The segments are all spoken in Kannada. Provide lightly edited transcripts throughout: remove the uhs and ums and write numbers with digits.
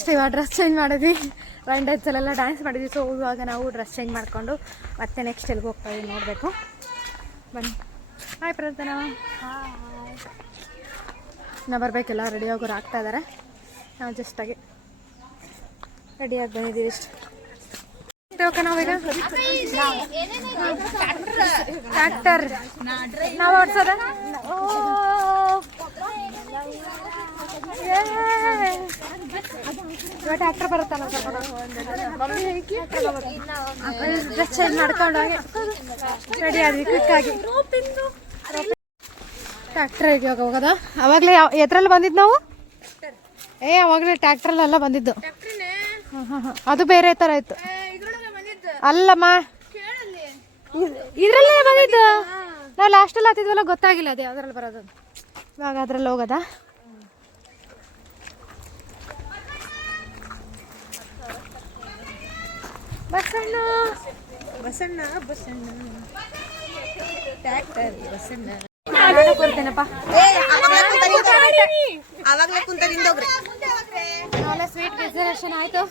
ಅಷ್ಟೇ ಇವಾಗ ಡ್ರೆಸ್ ಚೇಂಜ್ ಮಾಡಿದ್ವಿ. ರೈನ್ ಡಾನ್ಸಲ್ಲೆಲ್ಲ ಡ್ಯಾನ್ಸ್ ಮಾಡಿದ್ವಿ. ಸೊ ಇವಾಗ ನಾವು ಡ್ರೆಸ್ ಚೇಂಜ್ ಮಾಡಿಕೊಂಡು ಮತ್ತೆ ನೆಕ್ಸ್ಟ್ ಎಲ್ಲಿಗೆ ಹೋಗ್ತಾ ಇದೀವಿ ನೋಡಬೇಕು. ಬನ್ನಿ. ಹಾಯ್ ಪ್ರಯತ್ನ. ನಾವು ಬರಬೇಕೆಲ್ಲ ರೆಡಿ ಆಗೋರು ಆಗ್ತಾ ಇದ್ದಾರೆ. ನಾವು ಜಸ್ಟಾಗಿ ರೆಡಿಯಾಗಿ ಬಂದಿದ್ದೀವಿ ಇಷ್ಟು. ಓಕೆ ನಾವೀಗ ಟ್ರ್ಯಾಕ್ಟರ್ ನಾವು ಓಡಿಸೋದ. ಟ್ರ್ಯಾಕ್ಟರ್ ಬರುತ್ತಲ್ಲ ಡ್ರೆಸ್ ಚೇಂಜ್ ಮಾಡ್ಕೊಂಡಾಗೆ ರೆಡಿ ಆದ್ವಿ ಕ್ವಿಕ್ಕಾಗಿ. ಟ್ರ್ಯಾಕ್ಟರ್ಗೆ ಹೋಗೋದ. ಅವಾಗಲೇ ಎದ್ರಲ್ಲಿ ಬಂದಿದ್ದು ನಾವು? ಅವಾಗಲೇ ಟ್ರ್ಯಾಕ್ಟ್ರಲ್ಲೆಲ್ಲ ಬಂದಿದ್ದು. ಅದು ಬೇರೆ ಥರ ಇತ್ತು ಅಲ್ಲಮ್ಮ, ಇದ್ರಲ್ಲೇ ಬಂದಿದ್ದು. ನಾವು ಲಾಸ್ಟಲ್ಲಿ ಹತ್ತಿದ್ವಲ್ಲ, ಗೊತ್ತಾಗಿಲ್ಲ ಅದು ಯಾವ್ದ್ರಲ್ಲಿ ಬರೋದು. ಇವಾಗ ಅದ್ರಲ್ಲಿ ಹೋಗೋದ. ಬಸಣ್ಣ ಬಸಣ್ಣ ಬಸಣ್ಣ ಟ್ರ್ಯಾಕ್ಟರ್ ಬಸಣ್ಣ ಕೊಡ್ತೇನಪ್ಪ. ಸ್ವೀಟ್ ರಿಸರ್ವೇಶನ್ ಆಯ್ತು.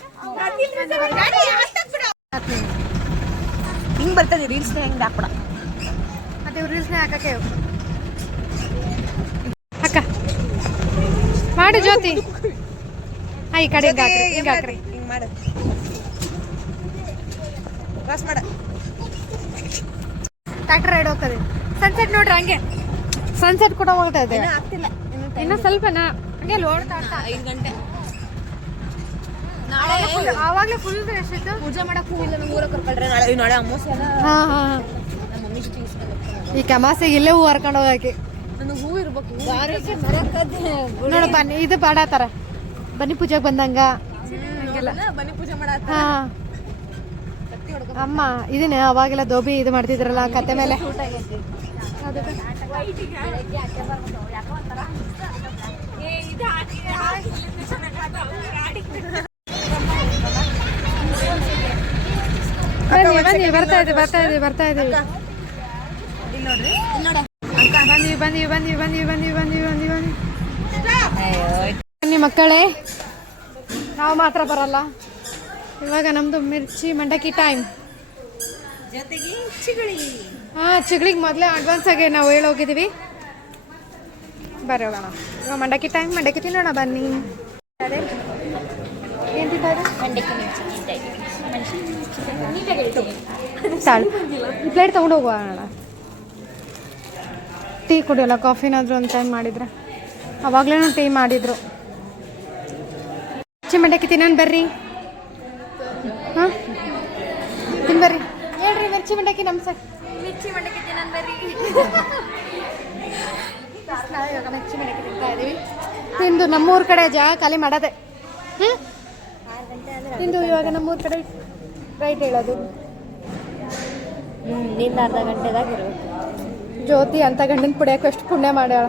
ಹಿಂಗ್ ಬರ್ತದೆ ರೀಲ್ಸ್ ಹೆಂಗ್ ಹಾಕ್ಬಿಡ. ಮತ್ತೆ ರೀಲ್ಸ್ನೇ ಹಾಕಕ್ಕೆ ಅಕ್ಕ ಮಾಡಿ ಜ್ಯೋತಿ. ಈ ಕಡೆ ಹಿಂಗೆ ಹಾಕ್ರಿ. ಹಿಂಗ್ ಮಾಡು. ಕ್ರಾಸ್ ಮಾಡ. ಟ್ರ್ಯಾಕ್ಟರ್ ರೈಡ್ ಹೋಗ್ತದೆ. ಸನ್ಸೆಟ್ ನೋಡ್ರಿ ಹಂಗೆ. ಸನ್ಸೆಟ್ ಕೂಡ ಹೋಗ್ತಾ ಇದೆ. ಆಗ್ತಿಲ್ಲ ಇನ್ನು ಸ್ವಲ್ಪನಾ ಹಂಗೆ ಓಡ್ತಾ 5 ಗಂಟೆ. ಆವಾಗಲೇ ಫುಲ್ ರಶ್ ಇತ್ತು. ಪೂಜೆ ಮಾಡಕ್ ಹೂವಿಲ್ಲ. ನಮ್ಮ ಊರ ಕರ್ಕೊಂಡ್ರೆ ನಾಳೆ ಅಮಾವಾಸ್ಯೆ ಅಲ್ಲ. ನಮ್ಮ ಮಮ್ಮಿ ಈ ಕಮಾಸೆಗೆ ಇಲ್ಲೇ ಹೂ ಹರ್ಕೊಂಡು ಹೋಗಕ್ಕೆ. ನನಗೆ ಹೂ ಇರ್ಬೇಕು. ನೋಡಪ್ಪ ಇದು ಬಾಡಾತಾರ ಬನ್ನಿ ಪೂಜೆಗೆ ಬಂದಂಗ ಬನ್ನಿ ಪೂಜೆ ಮಾಡತ್ತ. ಅಮ್ಮ ಇದನ್ನ ಅವಾಗೆಲ್ಲ ದೋಬಿ ಇದು ಮಾಡ್ತಿದ್ರಲ್ಲ ಕತ್ತೆ ಮೇಲೆ. ಬನ್ನಿ ಬರ್ತಾ ಇದೀವಿ ಬನ್ನಿ ಮಕ್ಕಳೇ. ನಾವು ಮಾತ್ರ ಬರಲ್ಲ. ಇವಾಗ ನಮ್ದು ಮಿರ್ಚಿ ಮಂಡಕ್ಕಿ ಟೈಮ್. ಜೊತೆಗೆ ಚಿಗಳಿ. ಚಿಗಳಿಗೆ ಮೊದಲೇ ಅಡ್ವಾನ್ಸ್ ಆಗಿ ನಾವು ಹೇಳೋಗಿದ್ದೀವಿ. ಬರ್ರಿ ಹೋಗೋಣ. ಇವಾಗ ಮಂಡಕ್ಕಿ ಟೈಮ್. ಮಂಡಕ್ಕಿ ತಿನ್ನೋಣ ಬನ್ನಿ. ಏನು ತಿಂತಾರೆ? ಪ್ಲೇಟ್ ತೊಗೊಂಡು ಹೋಗೋಣ. ಟೀ ಕುಡಿಯೋಲ್ಲ, ಕಾಫಿನಾದರೂ ಒಂದು ಟೈಮ್ ಮಾಡಿದ್ರೆ. ಅವಾಗಲೇ ಟೀ ಮಾಡಿದ್ರು. ಮಂಡಕ್ಕಿ ತಿನ್ನೋಣ ಬರ್ರಿ. ಹಾಂ ತಿನ್ಬರ್ರಿ. ಹೇಳ್ರಿ ಮಿರ್ಚಿ ಮಂಡಕ್ಕಿ. ನಮ್ಮ ಸರ್ ಮಿರ್ಚಿ ಮಂಡಕ್ಕಿ ತಿನ್ನೋಣ ಬರ್ರಿ. ಇವಾಗ ಮಿರ್ಚಿ ಮಂಡಕ್ಕಿ ತಿಂತಾ ಇದೀವಿ. ತಿಂದು ನಮ್ಮೂರ ಕಡೆ ಜಾಗ ಖಾಲಿ ಮಾಡೋದೆ. ತಿಂದು ಇವಾಗ ನಮ್ಮೂರ ಕಡೆ ರೈಟ್ ಹೇಳೋದು. ನಿಂದ ಅರ್ಧ ಗಂಟೆದಾಗ ಇರಬೇಕು. ಜ್ಯೋತಿ ಅಂತ ಗಂಡನ ಪುಡಿಯೋಕೆ ಎಷ್ಟು ಪುಣ್ಯ ಮಾಡ್ಯಾಳ.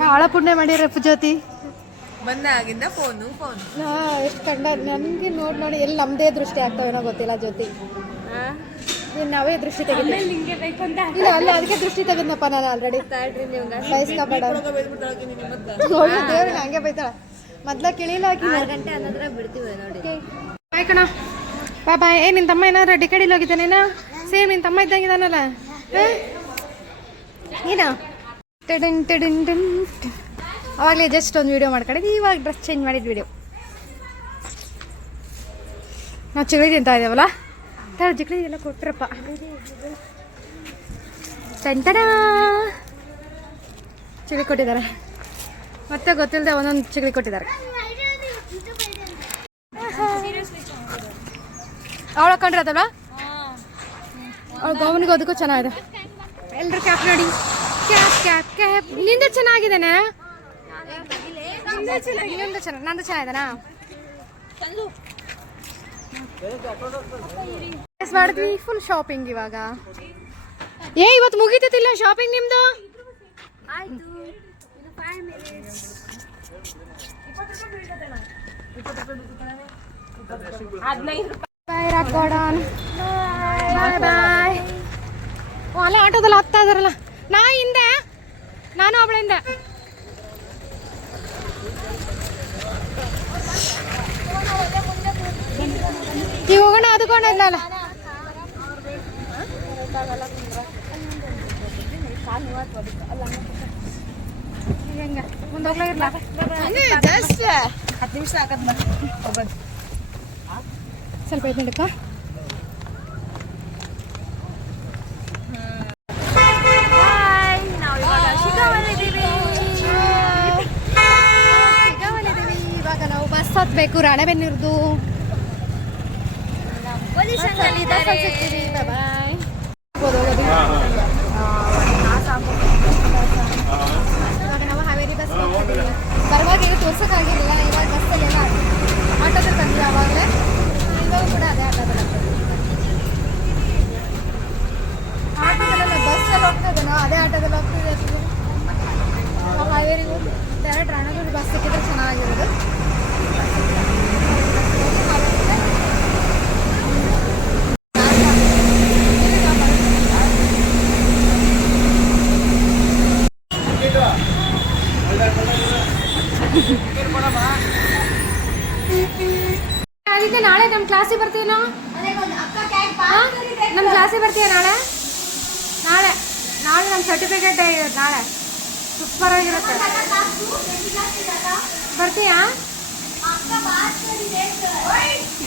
ಭಾಳ ಪುಣ್ಯ ಮಾಡ್ಯಾರಪ್ಪ ಜ್ಯೋತಿ. ಬಂದಾಗಿಂದ ಫೋನು. ಎಷ್ಟು ಕಂಡ ನನಗೆ ನೋಡಿ ಎಲ್ಲಿ ನಮ್ಮದೇ ದೃಷ್ಟಿ ಆಗ್ತಾವೇನೋ ಗೊತ್ತಿಲ್ಲ ಜ್ಯೋತಿ. ನಾವೇ ದೃಷ್ಟಿ ತೆಗಿತೀವಿ. ಇಲ್ಲ ಅಲ್ಲ ಅದಕ್ಕೆ ದೃಷ್ಟಿ ತೆಗೆದ್ನಪ್ಪ ನಾನು ಆಲ್ರೆಡಿ. ಬಯಸ್ಕೋಬೇಡ. ದೇವ್ರಿಗೆ ಹಂಗೆ ಬೈತಾಳ. ಮೊದ್ಲ ಕೇಳಿಲ್ಲ. 6 ಗಂಟೆ ಅನ್ನೋದ್ರಾಗ ಬಿಡ್ತೀವಿ ನೋಡಿ. ಬಾಯ್ ಕಣ. ಬಾಯ್. ನಿನ್ನ ತಮ್ಮ ಏನಾರ ಡಿಕಡಿಲಿ ಹೋಗಿದ್ದಾನೇನ? ಸೇಮ್ ನಿನ್ನ ತಮ್ಮ ಇದ್ದಂಗಿದಾನಲ್ಲ ಏನ? ಅವಾಗಲೇ ಜಸ್ಟ್ ಒಂದು ವಿಡಿಯೋ ಮಾಡ್ಕೊಂಡಿದ್ವಿ. ಇವಾಗ ಡ್ರೆಸ್ ಚೇಂಜ್ ಮಾಡಿದ ವಿಡಿಯೋ. ನಾವು ಚಿಗಳಿ ತಿಂತಾ ಇದ್ದೇವಲ್ಲ. ಚಿಗಳಿ ಎಲ್ಲ ಕೊಟ್ರಪ್ಪ. ಟೆಂಟಡ ಚಿಗಳಿ ಕೊಟ್ಟಿದ್ದಾರೆ. ಮತ್ತೆ ಗೊತ್ತಿಲ್ಲದೆ ಒಂದೊಂದು ಚಿಗಳಿ ಕೊಟ್ಟಿದ್ದಾರೆ. ಅವಳ ಕಂಡ್ರದಲ್ಲ ಅವಳ ಗೌನಿಗೆ ಅದಕ್ಕೂ ಚೆನ್ನಾಗಿದೆ. ಎಲ್ಲರೂ ಕ್ಯಾಪ್ ನೋಡಿ. ಕ್ಯಾಪ್ ನಿಂದ ಚೆನ್ನಾಗಿದ್ದಾನೆ. ನಂದು ಚೆನ್ನಾಗಿದ್ದಾನಾ? ಮಾಡಿದ್ವಿ ಫುಲ್ ಶಾಪಿಂಗ್. ಇವಾಗ ಇವತ್ತು ಮುಗಿತಿಲ್ಲ ಶಾಪಿಂಗ್ ನಿಮ್ದು? ಬಾಯ್ ರಾಕೋಡನ್. ಬಾಯ್. ಅಲ್ಲ ಆಟೋದಲ್ಲಿ ಹೋಗ್ತಾ ಇದಾರಲ್ಲ. ನಾನು ಒಬ್ಬಳಿಂದ ಹೋಗೋಣ ಇಲ್ಲ ಅಲ್ಲ ಹೆಂಗ ಮುಂದೆ ಹೋಗ್ಲಾಗಿರ್ಲ 10 ನಿಮಿಷ ಆಗದ್ ಹೋಗೋದು. ಸ್ವಲ್ಪ ಐದು ನಡಕ ಇವಾಗ ನಾವು ಬಸ್ ಹತ್ಬೇಕು ರಾಣೆಬೆನ್ನೂರ್ದು. ಬಾಯ್. ಇವಾಗ ನಾವು ಹಾವೇರಿ ಬಸ್ ಹೋಗ್ತಿದ್ದೀವಿ. ಬರುವಾಗ ಏನು ತೋರ್ಸೋಕ್ಕಾಗಿರಲಿಲ್ಲ, ಇವಾಗ ಬಸ್ಸಲ್ಲೆಲ್ಲ ಆಟೋದಲ್ಲಿ ಬಂದ್ವಿ. ಆವಾಗಲೇ ಇವಾಗ ಕೂಡ ಅದೇ ಆಟೋದಲ್ಲೆಲ್ಲ ಬಸ್ಸಲ್ಲಿ ಹೋಗ್ತದೆ, ನಾವು ಅದೇ ಆಟೋದಲ್ಲಿ ಹೋಗ್ತಿದ್ದೀವಿ. ನಾವು ಹಾವೇರಿಗೆ ಹೋಗಿ ಡೈರೆಕ್ಟ್ ರಾಣೆಬೆನ್ನೂರು ಬಸ್ ಸಿಕ್ಕಿದ್ರೆ ಚೆನ್ನಾಗಿರೋದು. ಅದಕ್ಕೆ ನಾಳೆ ನಮ್ಮ ಕ್ಲಾಸಿಗೆ ಬರ್ತೀವಿ ನಾವು. ನಮ್ಮ ಕ್ಲಾಸಿಗೆ ಬರ್ತೀಯ ನಾಳೆ? ನಾಳೆ ನಾಳೆ ನಮ್ಮ ಸರ್ಟಿಫಿಕೇಟ್ ಇರುತ್ತೆ. ನಾಳೆ ಸೂಪರ್ ಆಗಿರುತ್ತೆ. ಬರ್ತೀಯಾ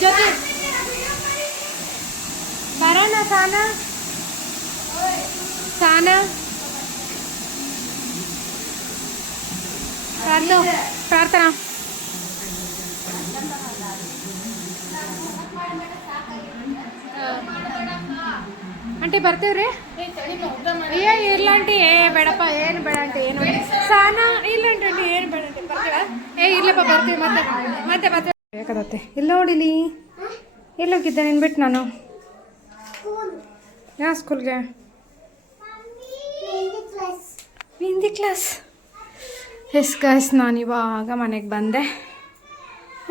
ಜೊತೆ? ಬರೋಣ ಸಾನ ಪ್ರಾರ್ಥನಾ ಆಂಟಿ ಬರ್ತೀವ್ರಿ? ಇಲ್ಲ ಆಂಟಿ, ಬೇಡಪ್ಪ, ಏನು ಬೇಡ ಆಂಟಿ, ಏನು ಸಾನ ಇಲ್ಲ ಆಂಟಿ, ಏನು ಬೇಡ ಆಂಟಿ, ಬರ್ತೀವ? ಇಲ್ಲಪ್ಪ ಬರ್ತೀವಿ, ಮತ್ತೆ ಬರ್ತೀವಿ. ಬೇಕಾದತ್ತೆ ಇಲ್ಲ ನೋಡಿಲಿ, ಎಲ್ಲಿ ಹೋಗಿದ್ದೆ ನೀನು ಬಿಟ್ಟು ನಾನು? ಯಾವ ಸ್ಕೂಲ್ಗೆ? ಮೆಹಂದಿ ಕ್ಲಾಸ್. ಎಸ್ ಗಾಯ್ಸ್, ನಾನು ಇವಾಗ ಮನೆಗೆ ಬಂದೆ.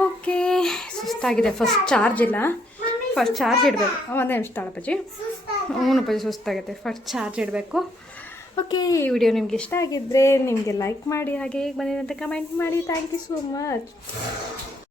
ಓಕೆ, ಸುಸ್ತಾಗಿದೆ. ಫಸ್ಟ್ ಚಾರ್ಜ್ ಇಲ್ಲ, ಫಸ್ಟ್ ಚಾರ್ಜ್ ಇಡಬೇಕು. ಒಂದೇ ನಿಮಿಷ ತಾಳಪ್ಪಾಜಿ. ಹ್ಞೂ ಅಪ್ಪಾಜಿ, ಸುಸ್ತಾಗುತ್ತೆ. ಫಸ್ಟ್ ಚಾರ್ಜ್ ಇಡಬೇಕು. ಓಕೆ, ಈ ವಿಡಿಯೋ ನಿಮ್ಗೆ ಇಷ್ಟ ಆಗಿದ್ದರೆ ನಿಮಗೆ ಲೈಕ್ ಮಾಡಿ, ಹಾಗೆ ಹೇಗೆ ಬಂದಿದೆ ಅಂತ ಕಮೆಂಟ್ ಮಾಡಿ. Thank you so much.